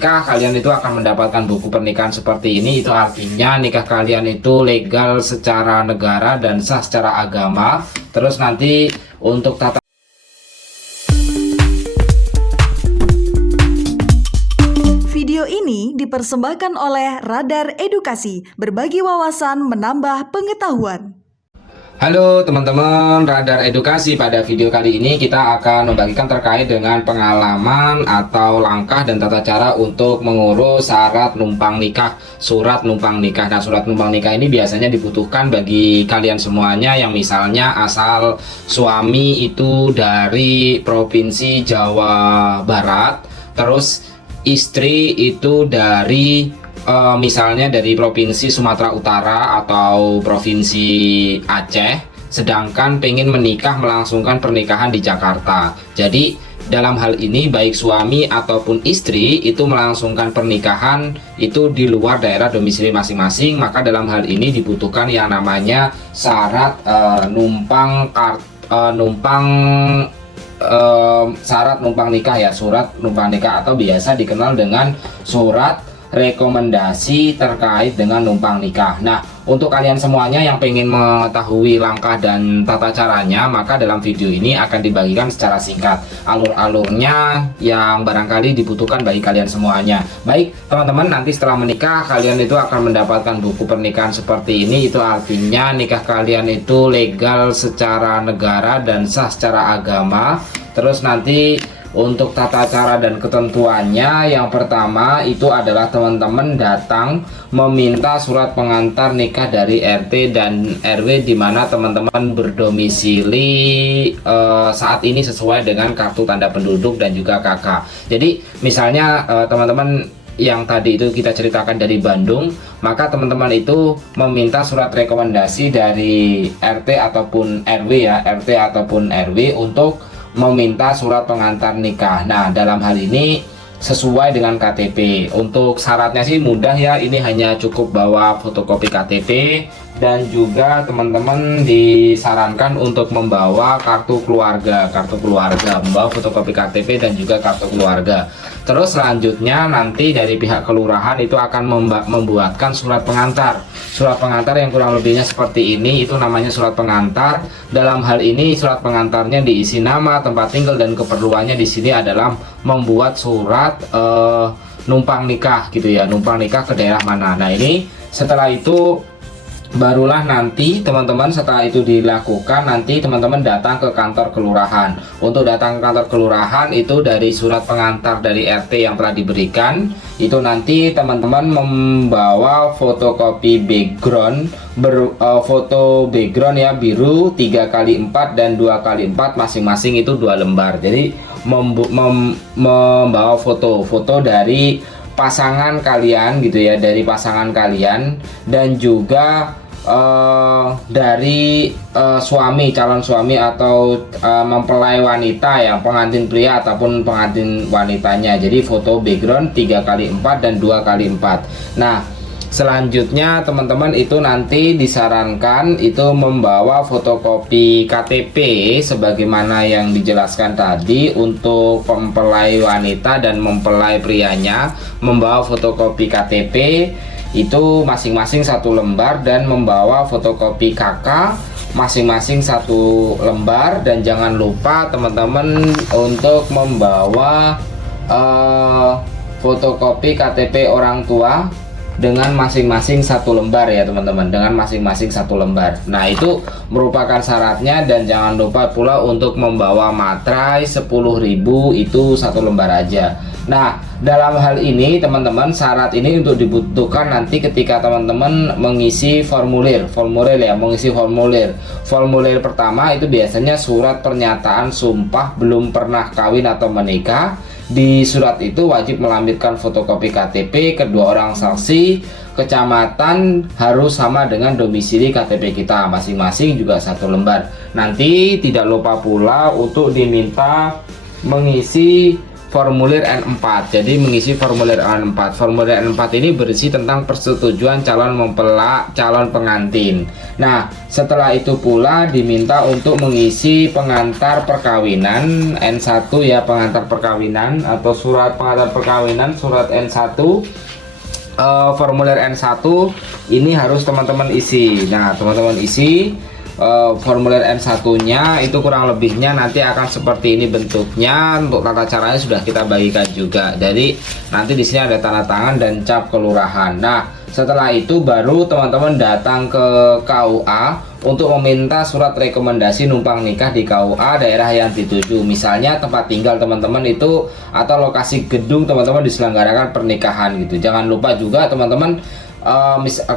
nikah kalian itu akan mendapatkan buku pernikahan seperti ini. Itu artinya nikah kalian itu legal secara negara dan sah secara agama. Terus nanti untuk tata Video ini dipersembahkan oleh Radar Edukasi, berbagi wawasan menambah pengetahuan. Halo teman-teman Radar Edukasi, pada video kali ini kita akan membagikan terkait dengan pengalaman atau langkah dan tata cara untuk mengurus syarat numpang nikah, surat numpang nikah. Nah, surat numpang nikah ini biasanya dibutuhkan bagi kalian semuanya yang misalnya asal suami itu dari Provinsi Jawa Barat, terus istri itu dari misalnya dari Provinsi Sumatera Utara atau Provinsi Aceh, sedangkan pengen menikah melangsungkan pernikahan di Jakarta. Jadi dalam hal ini baik suami ataupun istri itu melangsungkan pernikahan itu di luar daerah domisili masing-masing, maka dalam hal ini dibutuhkan yang namanya syarat syarat numpang nikah ya, surat numpang nikah atau biasa dikenal dengan surat rekomendasi terkait dengan numpang nikah. Nah, untuk kalian semuanya yang pengen mengetahui langkah dan tata caranya, maka dalam video ini akan dibagikan secara singkat alur-alurnya yang barangkali dibutuhkan bagi kalian semuanya. Baik teman-teman, nanti setelah menikah kalian itu akan mendapatkan buku pernikahan seperti ini. Itu artinya nikah kalian itu legal secara negara dan sah secara agama. Terus nanti untuk tata cara dan ketentuannya, yang pertama itu adalah teman-teman datang meminta surat pengantar nikah dari RT dan RW di mana teman-teman berdomisili saat ini sesuai dengan kartu tanda penduduk dan juga KK. Jadi misalnya teman-teman yang tadi itu kita ceritakan dari Bandung, maka teman-teman itu meminta surat rekomendasi dari RT ataupun RW ya, RT ataupun RW untuk meminta surat pengantar nikah. Nah, dalam hal ini sesuai dengan KTP. Untuk syaratnya sih mudah ya, ini hanya cukup bawa fotokopi KTP dan juga teman-teman disarankan untuk membawa kartu keluarga, membawa fotokopi KTP dan juga kartu keluarga. Terus selanjutnya nanti dari pihak kelurahan itu akan membuatkan surat pengantar. Surat pengantar yang kurang lebihnya seperti ini, itu namanya surat pengantar. Dalam hal ini surat pengantarnya diisi nama, tempat tinggal, dan keperluannya di sini adalah membuat surat numpang nikah gitu ya, numpang nikah ke daerah mana. Nah, ini setelah itu barulah nanti teman-teman, setelah itu dilakukan nanti teman-teman datang ke kantor kelurahan. Untuk datang ke kantor kelurahan itu dari surat pengantar dari RT yang telah diberikan, itu nanti teman-teman membawa fotokopi background, foto background ya, biru 3x4 dan 2x4 masing-masing itu 2 lembar. Jadi membawa foto dari pasangan kalian gitu ya, dari pasangan kalian dan juga dari calon suami atau mempelai wanita ya, pengantin pria ataupun pengantin wanitanya. Jadi foto background 3x4 dan 2x4. Nah, selanjutnya teman-teman itu nanti disarankan itu membawa fotokopi KTP sebagaimana yang dijelaskan tadi. Untuk mempelai wanita dan mempelai prianya membawa fotokopi KTP itu masing-masing 1 lembar dan membawa fotokopi KK masing-masing 1 lembar. Dan jangan lupa teman-teman untuk membawa fotokopi KTP orang tua dengan masing-masing 1 lembar ya teman-teman, dengan masing-masing 1 lembar. Nah, itu merupakan syaratnya. Dan jangan lupa pula untuk membawa materai 10.000, itu 1 lembar aja. Nah, dalam hal ini teman-teman, syarat ini untuk dibutuhkan nanti ketika teman-teman mengisi formulir ya, mengisi formulir pertama itu biasanya surat pernyataan sumpah belum pernah kawin atau menikah. Di surat itu wajib melampirkan fotokopi KTP kedua orang saksi, kecamatan harus sama dengan domisili KTP kita, masing-masing juga 1 lembar. Nanti tidak lupa pula untuk diminta mengisi formulir N4. Jadi mengisi formulir N4. Formulir N4 ini berisi tentang persetujuan calon mempelai, calon pengantin. Nah, setelah itu pula diminta untuk mengisi pengantar perkawinan N1 ya, pengantar perkawinan atau surat pengantar perkawinan surat N1. Formulir N1 ini harus teman-teman isi. Nah, teman-teman isi formulir N1-nya itu kurang lebihnya nanti akan seperti ini bentuknya. Untuk tata caranya sudah kita bagikan juga. Jadi nanti di sini ada tanda tangan dan cap kelurahan. Nah, setelah itu baru teman-teman datang ke KUA untuk meminta surat rekomendasi numpang nikah di KUA daerah yang dituju. Misalnya tempat tinggal teman-teman itu atau lokasi gedung teman-teman diselenggarakan pernikahan gitu. Jangan lupa juga teman-teman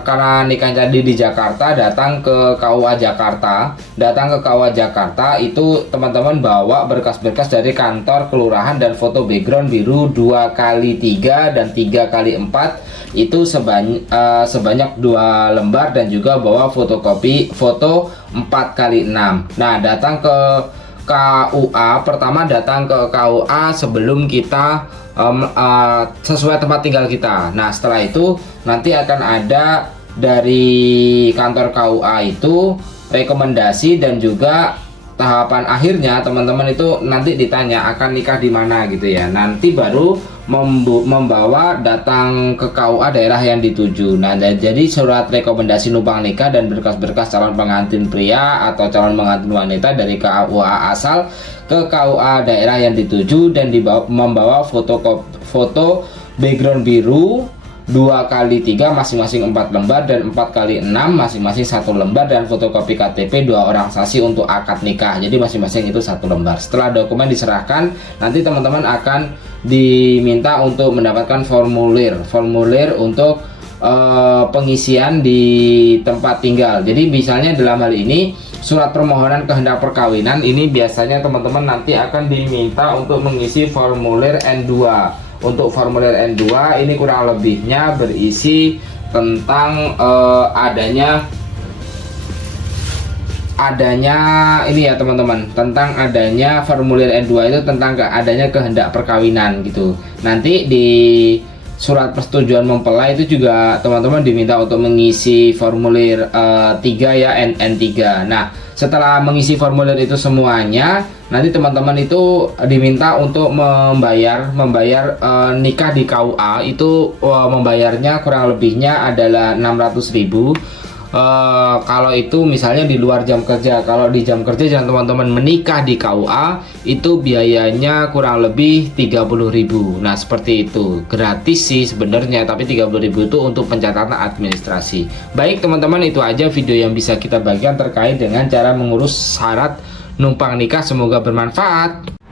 karena nikah jadi di Jakarta, datang ke KUA Jakarta. Datang ke KUA Jakarta itu teman-teman bawa berkas-berkas dari kantor kelurahan dan foto background biru 2x3 dan 3x4 itu sebanyak 2 lembar, dan juga bawa fotokopi foto 4x6. Nah, datang ke KUA, pertama datang ke KUA sebelum kita sesuai tempat tinggal kita. Nah, setelah itu nanti akan ada dari kantor KUA itu rekomendasi, dan juga tahapan akhirnya teman-teman itu nanti ditanya akan nikah di mana gitu ya. Nanti baru membawa datang ke KUA daerah yang dituju. Nah, jadi surat rekomendasi numpang nikah dan berkas-berkas calon pengantin pria atau calon pengantin wanita dari KUA asal ke KUA daerah yang dituju, dan membawa foto background biru 2x3 masing-masing 4 lembar dan 4x6 masing-masing 1 lembar, dan fotokopi KTP 2 orang saksi untuk akad nikah. Jadi masing-masing itu 1 lembar. Setelah dokumen diserahkan, nanti teman-teman akan diminta untuk mendapatkan formulir untuk pengisian di tempat tinggal. Jadi misalnya dalam hal ini surat permohonan kehendak perkawinan ini biasanya teman-teman nanti akan diminta untuk mengisi formulir N2. Untuk formulir N2 ini kurang lebihnya berisi tentang adanya ini ya teman-teman, tentang adanya formulir N2 itu tentang adanya kehendak perkawinan gitu. Nanti di surat persetujuan mempelai itu juga teman-teman diminta untuk mengisi formulir 3 ya, N3. Nah, setelah mengisi formulir itu semuanya, nanti teman-teman itu diminta untuk membayar nikah di KUA itu membayarnya kurang lebihnya adalah 600.000. Kalau itu misalnya di luar jam kerja. Kalau di jam kerja jangan teman-teman menikah di KUA itu biayanya kurang lebih 30.000. Nah, seperti itu. Gratis sih sebenarnya, tapi 30.000 itu untuk pencatatan administrasi. Baik teman-teman, itu aja video yang bisa kita bagikan terkait dengan cara mengurus syarat numpang nikah. Semoga bermanfaat.